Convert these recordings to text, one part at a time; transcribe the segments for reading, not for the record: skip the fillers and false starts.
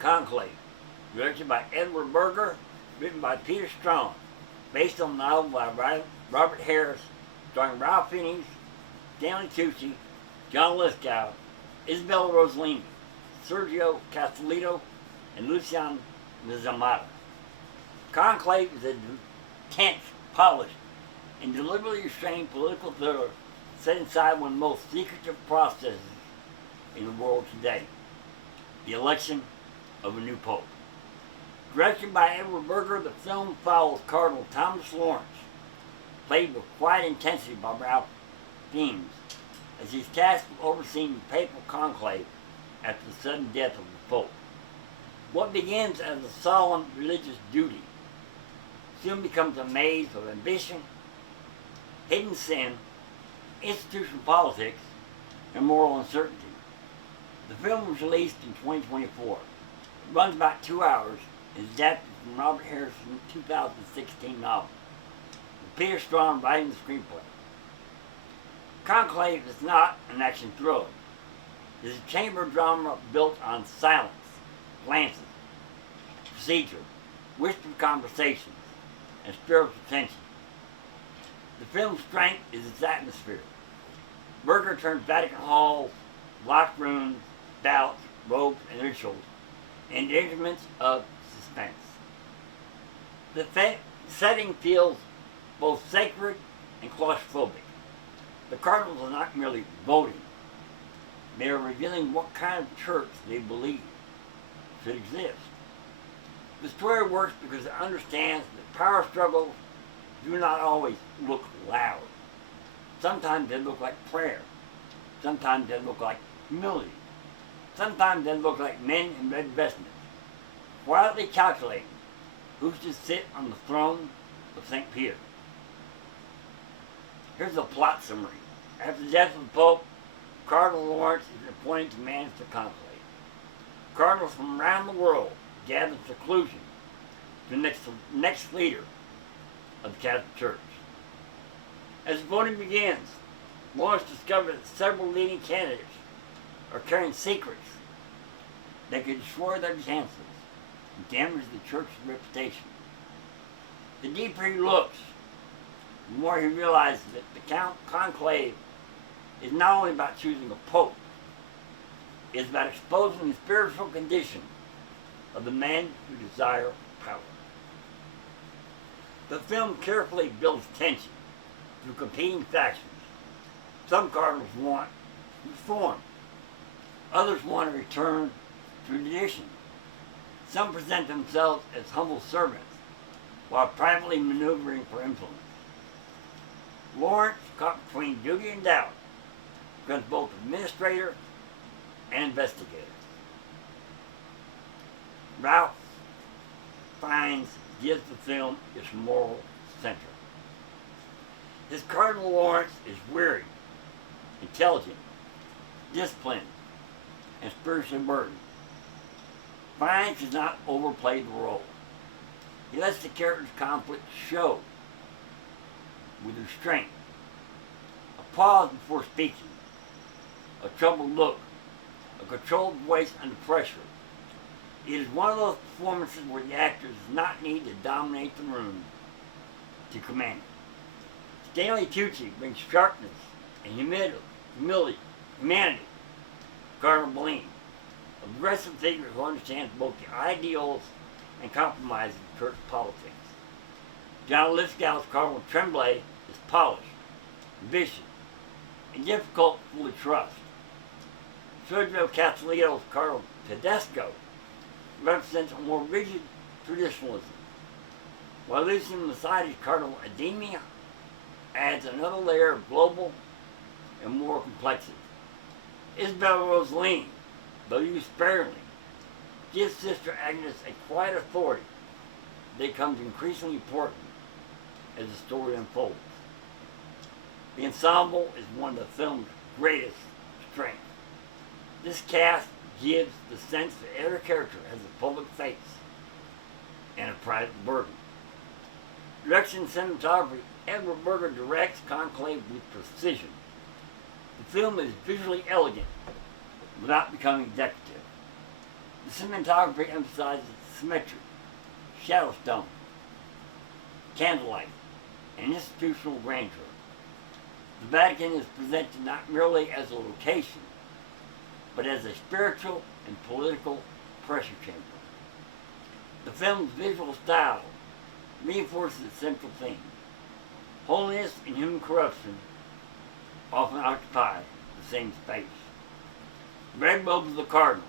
Conclave, directed by Edward Berger, written by Peter Strawn, based on the novel by Robert Harris, starring Ralph Fiennes, Stanley Tucci, John Lithgow, Isabella Rossellini, Sergio Castellitto, and Lucian Zamata. Conclave is a tense, polished, and deliberately restrained political thriller set inside one of the most secretive processes in the world today, the election of a new pope. Directed by Edward Berger, the film follows Cardinal Thomas Lawrence, played with quiet intensity by Ralph Fiennes, as he's tasked with overseeing the papal conclave after the sudden death of the pope. What begins as a solemn religious duty soon becomes a maze of ambition, hidden sin, institutional politics, and moral uncertainty. The film was released in 2024. It runs about 2 hours and is adapted from Robert Harris's 2016 novel, with Peter Strawn writing the screenplay. Conclave is not an action thriller. It is a chamber drama built on silence, glances, procedure, whispered conversations, and spiritual tension. The film's strength is its atmosphere. Berger turns Vatican halls, locked rooms, ballots, robes, and rituals into instruments of suspense. The setting feels both sacred and claustrophobic. The cardinals are not merely voting. They are revealing what kind of church they believe should exist. The story works because it understands that power struggles do not always look loud. Sometimes they look like prayer. Sometimes they look like humility. Sometimes they look like men in red vestments, quietly calculating who should sit on the throne of St. Peter. Here's a plot summary. After the death of the Pope, Cardinal Lawrence is appointed to manage the conclave. Cardinals from around the world gather in seclusion to the next leader of the Catholic Church. As the voting begins, Lawrence discovers that several leading candidates are carrying secrets that could destroy their chances and damage the church's reputation. The deeper he looks, the more he realizes that the conclave is not only about choosing a pope, it's about exposing the spiritual condition of the men who desire power. The film carefully builds tension through competing factions. Some cardinals want reform. Others want to return to tradition. Some present themselves as humble servants while privately maneuvering for influence. Lawrence, caught between duty and doubt, becomes both administrator and investigator. Ralph Fiennes gives the film its moral center. His Cardinal Lawrence is weary, intelligent, disciplined, and spiritually burdened. Fiennes does not overplay the role. He lets the character's conflict show with restraint, a pause before speaking, a troubled look, a controlled voice under pressure. It is one of those performances where the actor does not need to dominate the room to command it. Stanley Tucci brings sharpness and humanity, Cardinal Bellini, a progressive figure who understands both the ideals and compromises of church politics. John Lithgow's Cardinal Tremblay is polished, ambitious, and difficult to fully trust. Sergio Castellitto's Cardinal Tedesco represents a more rigid traditionalism, while Lucian Masadi's Cardinal Ademia adds another layer of global and moral complexity. Isabella Rossellini, though used sparingly, gives Sister Agnes a quiet authority that becomes increasingly important as the story unfolds. The ensemble is one of the film's greatest strengths. This cast gives the sense that every character has a public face and a private burden. Direction and cinematography, Edward Berger directs Conclave with precision. The film is visually elegant without becoming executive. The cinematography emphasizes symmetry, shadow stone, candlelight, and institutional grandeur. The Vatican is presented not merely as a location, but as a spiritual and political pressure chamber. The film's visual style reinforces its central theme. Holiness and human corruption often occupy the same space. The red robes of the cardinals,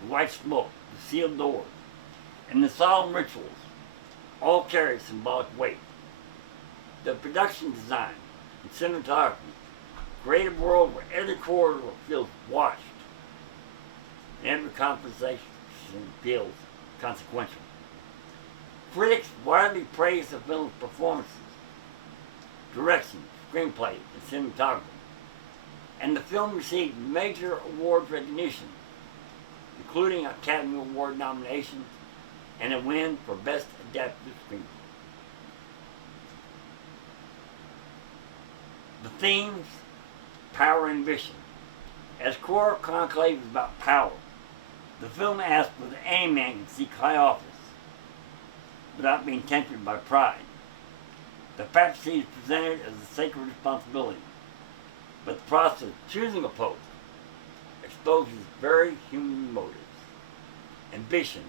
the white smoke, the sealed doors, and the solemn rituals all carry symbolic weight. The production design and cinematography create a world where every corridor feels watched and every conversation feels consequential. Critics widely praise the film's performances, direction, screenplay, and cinematography, and the film received major award recognition, including Academy Award nominations and a win for Best Adapted Screenplay. The themes, power and ambition. As core, Conclave is about power. The film asks whether any man can seek high office without being tempted by pride. The papacy is presented as a sacred responsibility, but the process of choosing a post exposes very human motives: ambition,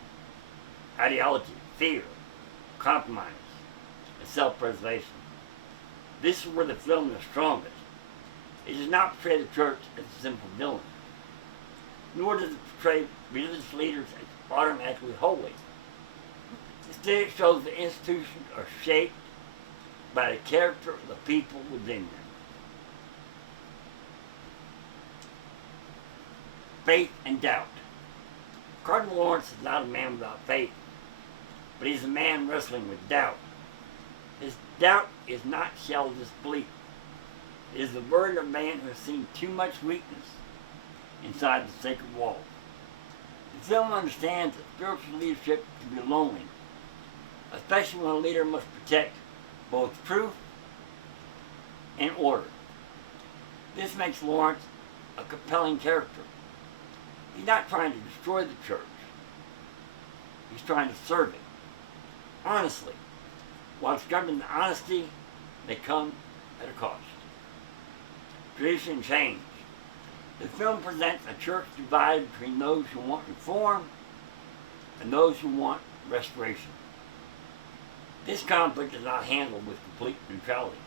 ideology, fear, compromise, and self-preservation. This is where the film is strongest. It does not portray the church as a simple villain, nor does it portray religious leaders as automatically holy. Instead, it shows the institutions are shaped by the character of the people within them. Faith and doubt. Cardinal Lawrence is not a man without faith, but he's a man wrestling with doubt. His doubt is not shallow disbelief. It is the burden of a man who has seen too much weakness inside the sacred walls. The film understands that spiritual leadership can be lonely, especially when a leader must protect both truth and order. This makes Lawrence a compelling character. He's not trying to destroy the church. He's trying to serve it honestly, while discovering the honesty may come at a cost. Tradition and change. The film presents a church divided between those who want reform and those who want restoration. This conflict is not handled with complete neutrality.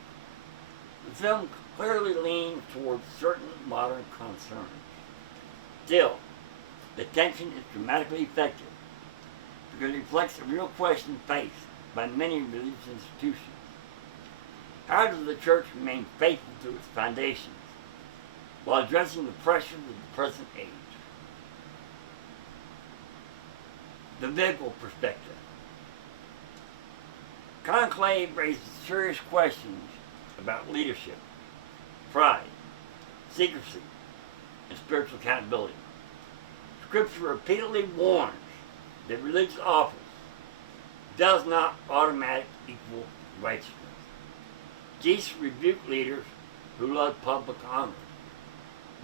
The film clearly leans towards certain modern concerns. Still, the tension is dramatically effective because it reflects a real question faced by many religious institutions. How does the church remain faithful to its foundations while addressing the pressures of the present age? The biblical perspective. Conclave raises serious questions about leadership, pride, secrecy, and spiritual accountability. Scripture repeatedly warns that religious office does not automatically equal righteousness. Jesus rebuked leaders who love public honor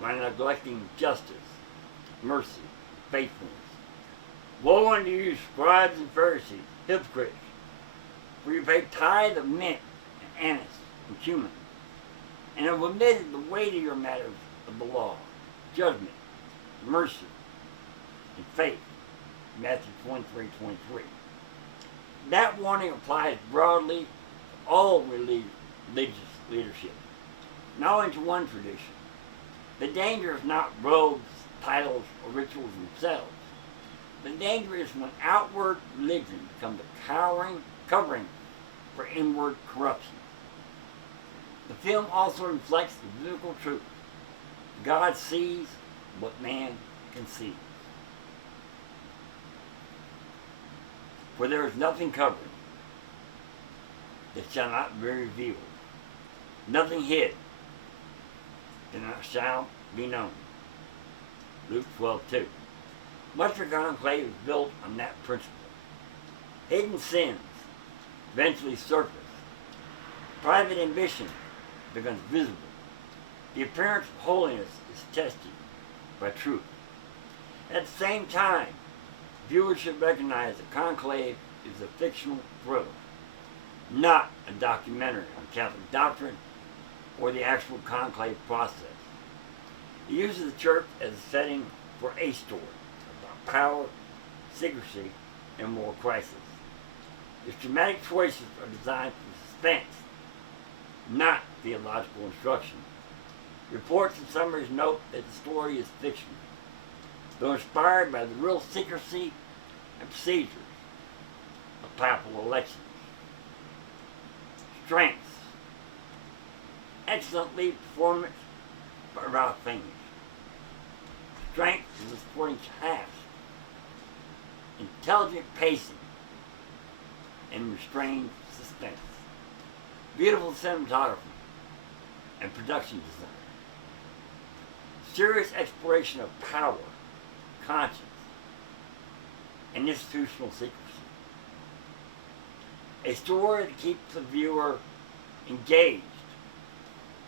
by neglecting justice, mercy, faithfulness. Woe unto you, scribes and Pharisees, hypocrites, for you pay tithe of mint and anise and cumin, and have omitted the weightier matters of the law: judgment, mercy, and faith. Matthew 23:23. That warning applies broadly to all religious leadership, not only to one tradition. The danger is not robes, titles, or rituals themselves. The danger is when outward religion becomes a covering for inward corruption. The film also reflects the biblical truth. God sees what man can see. For there is nothing covered that shall not be revealed, nothing hid that shall be known. Luke 12:2. Much of Conclave is built on that principle. Hidden sins eventually surface. Private ambition becomes visible. The appearance of holiness is tested by truth. At the same time, Viewers should recognize that Conclave is a fictional thriller, not a documentary on Catholic doctrine or the actual conclave process. It uses the church as a setting for a story about power, secrecy, and moral crisis. Its dramatic choices are designed for suspense, not theological instruction. Reports and summaries note that the story is fictional, though inspired by the real secrecy and procedures of papal elections. Strengths. Excellent lead performance by Ralph Fiennes. Strength is the supporting cast. Intelligent pacing and restrained suspense. Beautiful cinematography and production design. Serious exploration of power, conscience, and institutional secrecy. A story that keeps the viewer engaged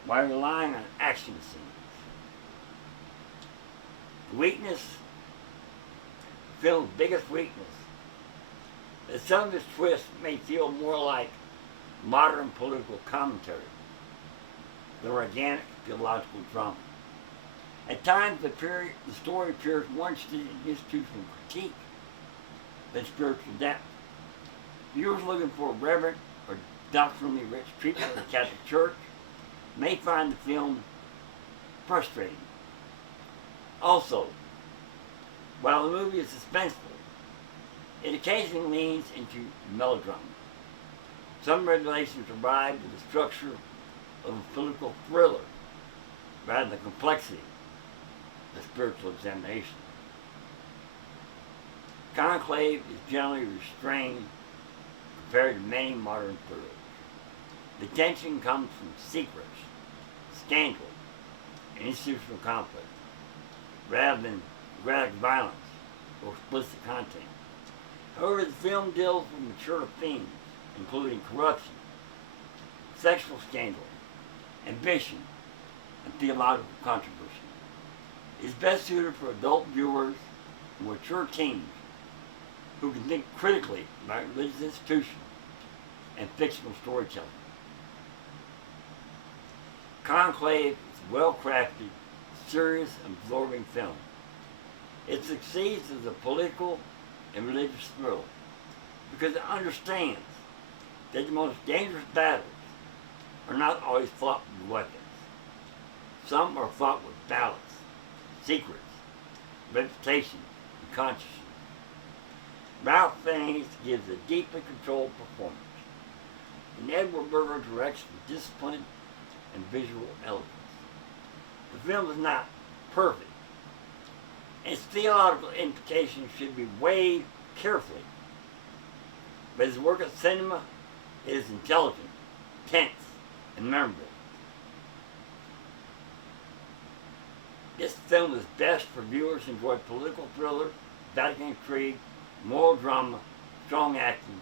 while relying on action scenes. Weakness, the film's biggest weakness, that some of its twists may feel more like modern political commentary than organic theological drama. At times, the story appears more interested in institutional critique than spiritual depth. Viewers looking for a reverent or doctrinally rich treatment of the Catholic Church may find the film frustrating. Also, while the movie is suspenseful, it occasionally leans into melodrama. Some revelations arrive at the structure of a political thriller rather than the complexity of spiritual examination. Conclave is generally restrained compared to many modern thrillers. The tension comes from secrets, scandal, and institutional conflict, rather than graphic violence or explicit content. However, the film deals with mature themes, including corruption, sexual scandal, ambition, and theological controversy. It is best suited for adult viewers and mature teens who can think critically about religious institutions and fictional storytelling. Conclave is a well-crafted, serious, and absorbing film. It succeeds as a political and religious thriller because it understands that the most dangerous battles are not always fought with weapons. Some are fought with balance, secrets, reputation, and conscience. Ralph Fiennes gives a deeply controlled performance, and Edward Berger directs with discipline and visual elegance. The film is not perfect, and its theological implications should be weighed carefully. But as a work of cinema, it is intelligent, tense, and memorable. This film is best for viewers who enjoy political thrillers, Vatican intrigue, moral drama, strong acting,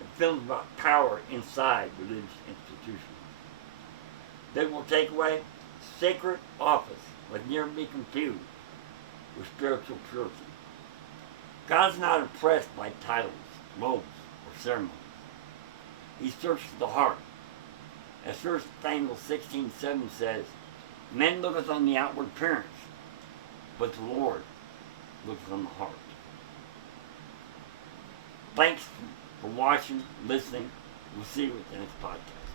and films about power inside religious institutions. They will take away sacred office but never be confused with spiritual purity. God is not impressed by titles, robes, or ceremonies. He searches the heart. As 1 Samuel 16:7 says, men looketh on the outward appearance, but the Lord looketh on the heart. Thanks for watching, listening. We'll see you with the next podcast.